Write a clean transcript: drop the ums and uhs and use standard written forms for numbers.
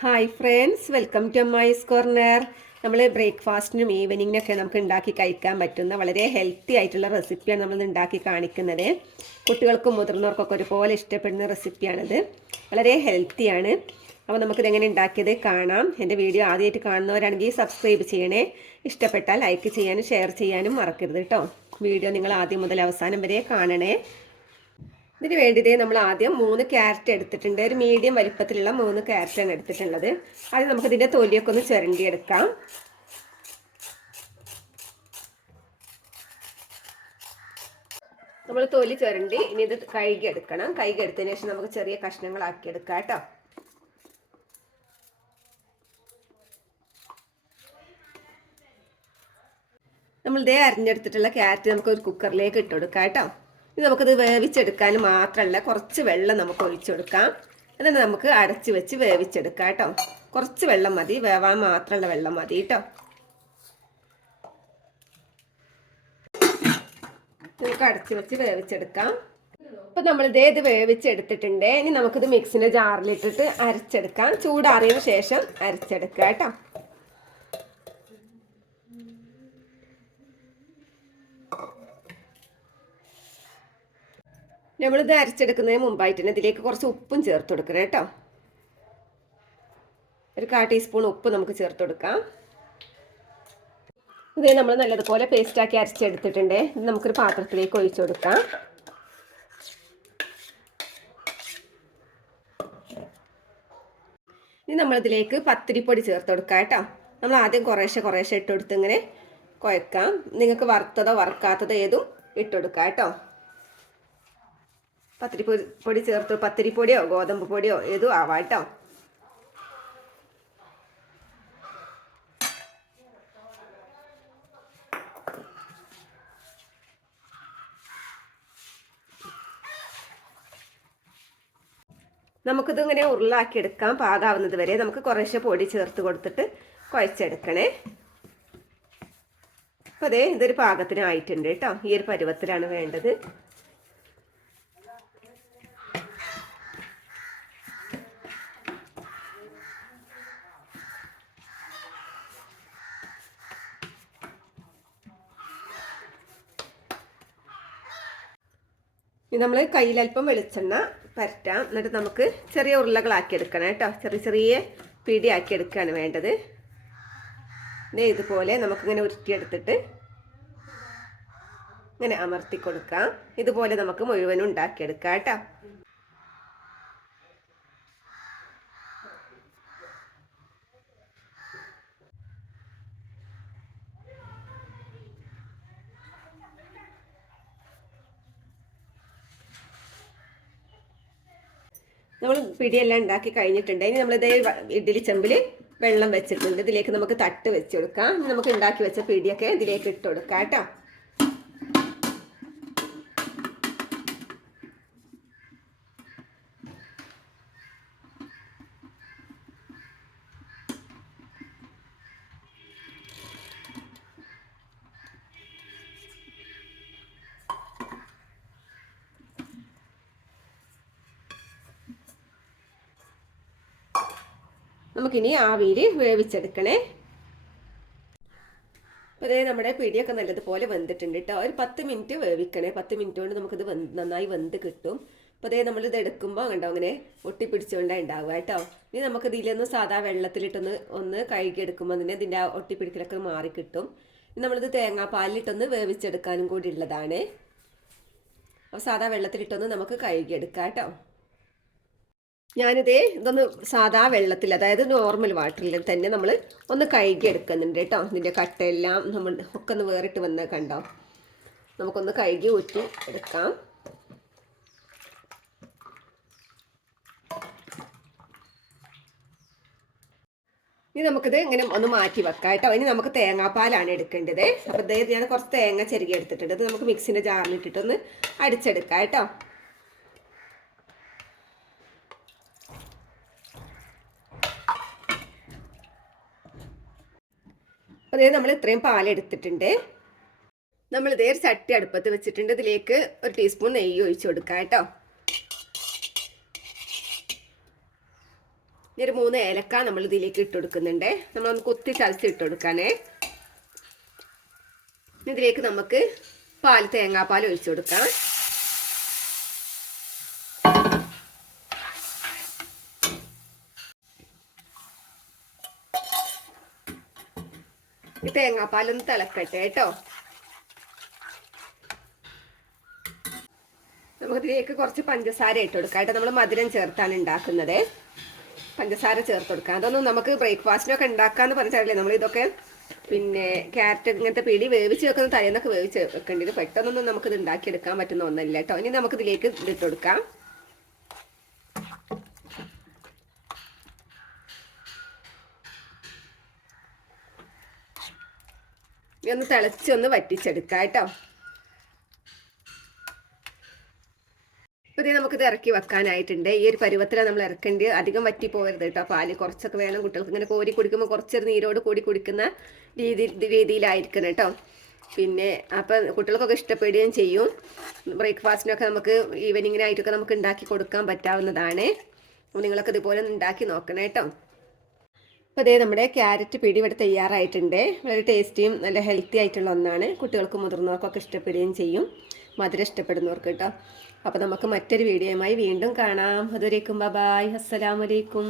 Hi friends, welcome to Ammayi's corner. നമ്മൾ ബ്രേക്ക്ഫാസ്റ്റിനും ഈവനിങ്ങിനൊക്കെ നമുക്ക് ഉണ്ടാക്കി കഴിക്കാൻ പറ്റുന്ന വളരെ ഹെൽത്തി ആയിട്ടുള്ള റെസിപ്പിയാണ് നമ്മൾ ഉണ്ടാക്കി കാണിക്കുന്നത്. കുട്ടികൾക്കും മുതിർന്നവർക്കൊക്കെ ഒരുപോലെ ഇഷ്ടപ്പെടുന്ന റെസിപ്പിയാണിത്. വളരെ ഹെൽത്തിയാണ്. അപ്പോൾ നമുക്കിതെങ്ങനെ ഉണ്ടാക്കിയത് കാണാം. എൻ്റെ വീഡിയോ ആദ്യമായിട്ട് കാണുന്നവരാണെങ്കിൽ സബ്സ്ക്രൈബ് ചെയ്യണേ. ഇഷ്ടപ്പെട്ടാൽ ലൈക്ക് ചെയ്യാനും ഷെയർ ചെയ്യാനും മറക്കരുത് കേട്ടോ. വീഡിയോ നിങ്ങൾ ആദ്യം മുതൽ അവസാനം വരെ കാണണേ. ഇതിന് വേണ്ടിയിട്ട് നമ്മൾ ആദ്യം 3 ക്യാരറ്റ് എടുത്തിട്ടുണ്ട്. ഒരു മീഡിയം വലിപ്പത്തിലുള്ള 3 ക്യാരറ്റാണ് എടുത്തിട്ടുള്ളത്. അത് നമുക്കിതിൻ്റെ തൊലിയൊക്കെ ഒന്ന് ചിരണ്ടിയെടുക്കാം. നമ്മൾ തൊലി ചിരണ്ടി ഇനി ഇത് കഴുകിയെടുക്കണം. കഴുകിയെടുത്തതിന് ശേഷം നമുക്ക് ചെറിയ കഷ്ണങ്ങളാക്കി എടുക്കാം കേട്ടോ. നമ്മളിതേ അരിഞ്ഞെടുത്തിട്ടുള്ള ക്യാരറ്റ് നമുക്ക് ഒരു കുക്കറിലേക്ക് ഇട്ട് കൊടുക്കാം കേട്ടോ. ഇനി നമുക്കത് വേവിച്ചെടുക്കാൻ മാത്രമല്ല, കുറച്ച് വെള്ളം നമുക്ക് ഒഴിച്ചെടുക്കാം. എന്നിട്ട് നമുക്ക് അടച്ച് വെച്ച് വേവിച്ചെടുക്കാം കേട്ടോ. കുറച്ച് വെള്ളം മതി, വേവാൻ മാത്രമുള്ള വെള്ളം മതി കേട്ടോ. നമുക്ക് അടച്ച് വെച്ച് വേവിച്ചെടുക്കാം. അപ്പം നമ്മളിത് വേവിച്ചെടുത്തിട്ടുണ്ട്. ഇനി നമുക്കിത് മിക്സിൻ്റെ ജാറിലിട്ടിട്ട് അരച്ചെടുക്കാം. ചൂടാറിയതിന് ശേഷം അരച്ചെടുക്കുക കേട്ടോ. നമ്മളിത് അരച്ചെടുക്കുന്നതിന് മുമ്പായിട്ട് തന്നെ ഇതിലേക്ക് കുറച്ച് ഉപ്പും ചേർത്ത് കൊടുക്കണം കേട്ടോ. ഒരു 1/4 ടീസ്പൂൺ ഉപ്പ് നമുക്ക് ചേർത്ത് കൊടുക്കാം. ഇത് നമ്മൾ നല്ലതുപോലെ പേസ്റ്റാക്കി അരച്ചെടുത്തിട്ടുണ്ട്. ഇത് നമുക്കൊരു പാത്രത്തിലേക്ക് ഒഴിച്ചു കൊടുക്കാം. ഇനി നമ്മളിതിലേക്ക് പത്തിരിപ്പൊടി ചേർത്ത് കൊടുക്കാം കേട്ടോ. നമ്മൾ ആദ്യം കുറേശ്ശെ ഇട്ട് കൊടുത്ത് ഇങ്ങനെ കുഴക്കാം. നിങ്ങൾക്ക് വറുത്തതോ വറുക്കാത്തതോ ഏതും ഇട്ട് കൊടുക്കാം കേട്ടോ. പത്തിരിപ്പൊടി ചേർത്ത്, പത്തിരിപ്പൊടിയോ ഗോതമ്പ് പൊടിയോ ഏതും ആവാം കേട്ടോ. നമുക്കിത് ഇങ്ങനെ ഉരുളാക്കി എടുക്കാം. പാകാവുന്നത് വരെ നമുക്ക് കുറേശ്ശെ പൊടി ചേർത്ത് കൊടുത്തിട്ട് കുഴച്ചെടുക്കണേ. അപ്പോൾ അതേ ഇതൊരു പാകത്തിനായിട്ടുണ്ട് കേട്ടോ. ഈ ഒരു പരുവത്തിലാണ് വേണ്ടത്. ഇനി നമ്മൾ കയ്യിലൽപ്പം വെളിച്ചെണ്ണ പരറ്റാം. എന്നിട്ട് നമുക്ക് ചെറിയ ഉരുളകളാക്കി എടുക്കണം കേട്ടോ. ചെറിയ പിടിയാക്കി എടുക്കുകയാണ് വേണ്ടത്. ഇതുപോലെ നമുക്കിങ്ങനെ ഉരുട്ടിയെടുത്തിട്ട് ഇങ്ങനെ അമർത്തി കൊടുക്കാം. ഇതുപോലെ നമുക്ക് മുഴുവനും ഉണ്ടാക്കിയെടുക്കാം കേട്ടോ. നമ്മൾ പിടിയെല്ലാം ഉണ്ടാക്കി കഴിഞ്ഞിട്ടുണ്ട്. ഇനി നമ്മളിതേ ഇഡ്ഡലി ചെമ്പിൽ വെള്ളം വെച്ചിട്ടുണ്ട്. ഇതിലേക്ക് നമുക്ക് തട്ട് വെച്ച് കൊടുക്കാം. നമുക്ക് ഉണ്ടാക്കി വെച്ച പിടിയൊക്കെ ഇതിലേക്ക് ഇട്ട് കൊടുക്കാം കേട്ടോ. നമുക്കിനി ആവിയിൽ വേവിച്ചെടുക്കണേ. അപ്പോൾ അതേ നമ്മുടെ പിടിയൊക്കെ നല്ലതുപോലെ വെന്തിട്ടുണ്ട് കേട്ടോ. ഒരു 10 മിനിറ്റ് വേവിക്കണേ. 10 മിനിറ്റ് കൊണ്ട് നമുക്കിത് നന്നായി വെന്ത് കിട്ടും. അപ്പോൾ അതേ നമ്മളിത് എടുക്കുമ്പോൾ കണ്ടോ അങ്ങനെ ഒട്ടിപ്പിടിച്ചുകൊണ്ടാണ് ഉണ്ടാവുക കേട്ടോ. ഇനി നമുക്ക് ഇതിലൊന്ന് സാധാ വെള്ളത്തിലിട്ടൊന്ന് കഴുകിയെടുക്കുമ്പോൾ തന്നെ ഇതിൻ്റെ ആ ഒട്ടിപ്പിടിക്കലൊക്കെ മാറി കിട്ടും. ഇനി നമ്മളിത് തേങ്ങാപ്പാലിലിട്ടൊന്ന് വേവിച്ചെടുക്കാനും കൂടി ഉള്ളതാണ്. അപ്പോൾ സാധാ വെള്ളത്തിലിട്ടൊന്ന് നമുക്ക് കഴുകിയെടുക്കാം കേട്ടോ. ഇതൊന്ന് സാധാ വെള്ളത്തിൽ, അതായത് നോർമൽ വാട്ടറിൽ തന്നെ നമ്മൾ ഒന്ന് കഴുകി എടുക്കുന്നുണ്ട് കേട്ടോ. ഇതിൻ്റെ കട്ടയെല്ലാം നമ്മൾ ഒക്കെ ഒന്ന് വേറിട്ട് വന്ന് കണ്ടോ. നമുക്കൊന്ന് കഴുകി ഊറ്റി എടുക്കാം. ഇനി നമുക്കിത് ഇങ്ങനെ ഒന്ന് മാറ്റി വെക്കാം കേട്ടോ. ഇനി നമുക്ക് തേങ്ങാപ്പാലാണ് എടുക്കേണ്ടത്. അപ്പോൾ ഞാൻ കുറച്ച് തേങ്ങ ചെറുകി എടുത്തിട്ടുണ്ട്. ഇത് നമുക്ക് മിക്സിൻ്റെ ജാറിലിട്ടിട്ടൊന്ന് അടിച്ചെടുക്കാം കേട്ടോ. അതേ നമ്മൾ ഇത്രയും പാലെടുത്തിട്ടുണ്ട്. നമ്മളിതേ ഒരു ചട്ടി അടുപ്പത്ത് വെച്ചിട്ടുണ്ട്. ഇതിലേക്ക് 1 ടീസ്പൂൺ നെയ്യ് ഒഴിച്ചു കൊടുക്കാം കേട്ടോ. ഒരു 3 ഏലക്ക നമ്മൾ ഇതിലേക്ക് ഇട്ട് കൊടുക്കുന്നുണ്ട്. നമ്മളൊന്ന് കുത്തി ചതച്ച് ഇട്ട് കൊടുക്കാനേ. ഇതിലേക്ക് നമുക്ക് തേങ്ങാപ്പാൽ ഒഴിച്ചു കൊടുക്കാം. ഈ തേങ്ങാപ്പാലൊന്ന് തിളക്കട്ടെ കേട്ടോ. നമുക്കിതിലേക്ക് കുറച്ച് പഞ്ചസാര ഇട്ട് കൊടുക്കാം കേട്ടോ. നമ്മൾ മധുരം ചേർത്താണ് ഉണ്ടാക്കുന്നത്. പഞ്ചസാര ചേർത്ത് കൊടുക്കാം. അതൊന്നും നമുക്ക് ബ്രേക്ക്ഫാസ്റ്റിനൊക്കെ ഉണ്ടാക്കാന്ന് പറഞ്ഞാലേ നമ്മൾ ഇതൊക്കെ പിന്നെ ക്യാരറ്റ് ഇങ്ങനത്തെ പിടി വേവിച്ച് വെക്കുന്ന തലേന്നൊക്കെ വേവിച്ച് വെക്കേണ്ടത്. പെട്ടെന്നൊന്നും നമുക്കിത് ഉണ്ടാക്കിയെടുക്കാൻ പറ്റുന്ന ഒന്നല്ല കേട്ടോ. ഇനി നമുക്കിതിലേക്ക് ഇതിട്ട് കൊടുക്കാം. ഒന്ന് തിളച്ചൊന്ന് വറ്റിച്ചെടുക്കാം കേട്ടോ. അപ്പോൾ നമുക്കിത് ഇറക്കി വെക്കാനായിട്ടുണ്ട്. ഈ ഒരു പരുവത്തിലാണ് നമ്മൾ ഇറക്കേണ്ടത്. അധികം വറ്റി പോകരുത് കേട്ടോ. പാല് കുറച്ചൊക്കെ വേണം. കുട്ടികൾക്ക് ഇങ്ങനെ കോരി കുടിക്കുമ്പോൾ കുറച്ചൊരു നീരോട് കൂടി കുടിക്കുന്ന രീതിയിലായിരിക്കണം കേട്ടോ. പിന്നെ അപ്പം കുട്ടികൾക്കൊക്കെ ഇഷ്ടപ്പെടുകയും ചെയ്യും. ബ്രേക്ക്ഫാസ്റ്റിനൊക്കെ നമുക്ക് ഈവനിങ്ങിനായിട്ടൊക്കെ നമുക്ക് ഉണ്ടാക്കി കൊടുക്കാൻ പറ്റാവുന്നതാണ്. നിങ്ങളൊക്കെ ഇതുപോലെ ഒന്ന് ഉണ്ടാക്കി നോക്കണം കേട്ടോ. അപ്പോൾ അതേ നമ്മുടെ ക്യാരറ്റ് പിടി ഇവിടെ തയ്യാറായിട്ടുണ്ട്. വളരെ ടേസ്റ്റിയും നല്ല ഹെൽത്തി ആയിട്ടുള്ള ഒന്നാണ്. കുട്ടികൾക്കും മുതിർന്നവർക്കൊക്കെ ഇഷ്ടപ്പെടുകയും ചെയ്യും, മധുരം ഇഷ്ടപ്പെടുന്നവർക്ക് കേട്ടോ. അപ്പോൾ നമുക്ക് മറ്റൊരു വീഡിയോയുമായി വീണ്ടും കാണാം. അതുവരേക്കും ബൈ. അസ്സലാമു അലൈക്കും.